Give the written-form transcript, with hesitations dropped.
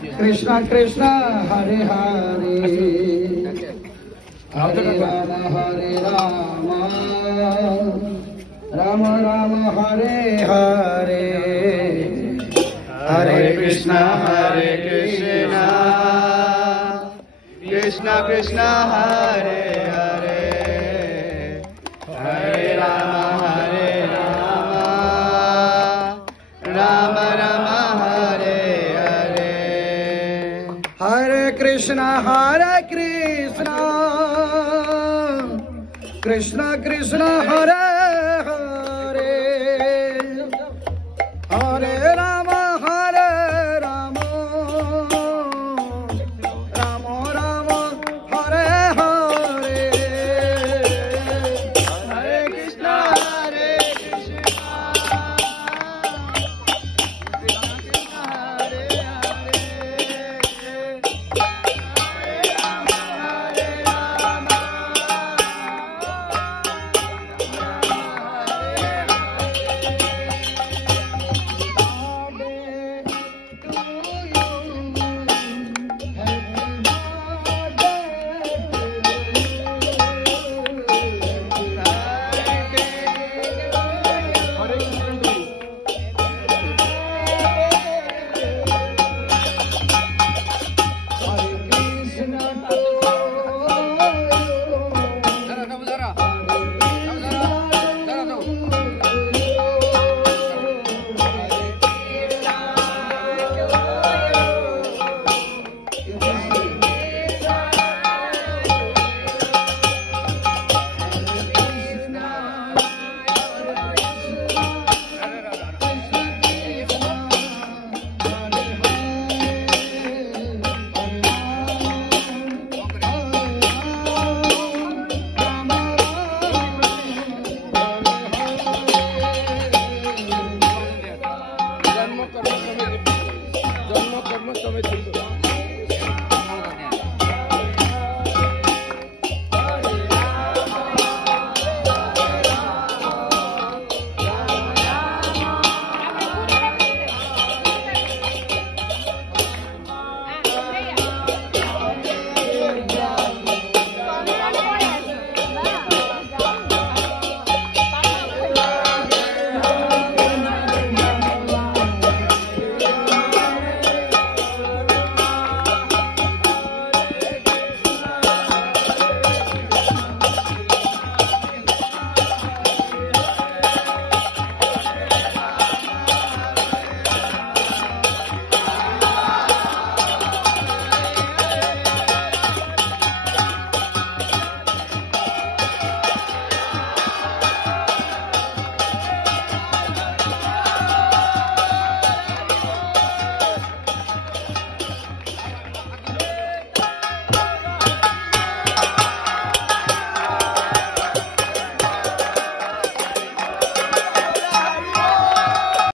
कृष्णा कृष्णा हरे हरे हरे राम राम राम हरे हरे हरे कृष्णा कृष्णा कृष्णा हरे हरे हरे राम राम राम हरे हरे हरे कृष्णा कृष्णा कृष्णा हरे हरे हरे राम राम राम हरे हरे हरे कृष्णा जन्म कर्म समेत